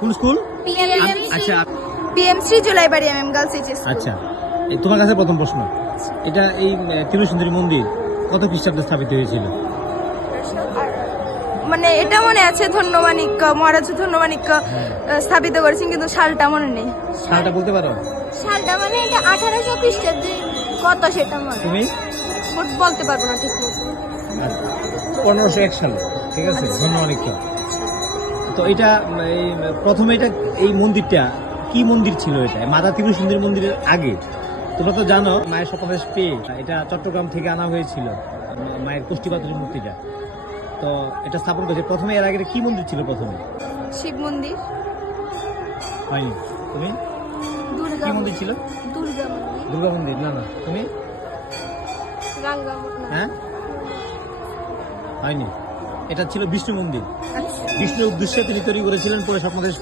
কোন স্কুল? আচ্ছা PM Shri Julaibari MM girls HS. আচ্ছা, তোমার কাছে প্রথম প্রশ্ন, এটা এই ত্রিপুরা মন্দির কত খ্রিস্টাব্দে স্থাপিত হয়েছিল? মানে এটা মনে আছে ধন্যমাণিক্য মহারাজ ধন্যমাণিক্য স্থাপিত করেছেন, কিন্তু সালটা মনে নেই। সালটা বলতে পারো? সালটা মানে এটা 1800 খ্রিস্টাব্দে কত সেটা মনে তুমি বলতে পারবো না ঠিক মতো। 1501 সালে, ঠিক আছে, ধন্যবাদ। তো এটা এই প্রথমে এটা এই মন্দিরটা কি মন্দির ছিল? এটা মাতা ত্রিপুরা সুন্দরী মন্দিরের আগে। তোমরা তো জানো মায়ের স্বপ্নাদেশ পেয়ে এটা চট্টগ্রাম থেকে আনা হয়েছিল, মায়ের কোষ্ঠীপাথরের মূর্তিটা। তো এটা স্থাপন করেছে প্রথমে। এর আগে কি মন্দির ছিল প্রথমে? শিব মন্দির হয়নি? তুমি দুর্গা কি মন্দির ছিল? দুর্গা মন্দির দুর্গা মন্দির? না না, তুমি? রাঙ্গা হ্যাঁ, হয়নি। এটা ছিল বিষ্ণু মন্দির। আচ্ছা। বিষ্ণুর উদ্দেশ্যে তিনি তৈরি করেছিলেন, পরে স্বপ্নাদেশ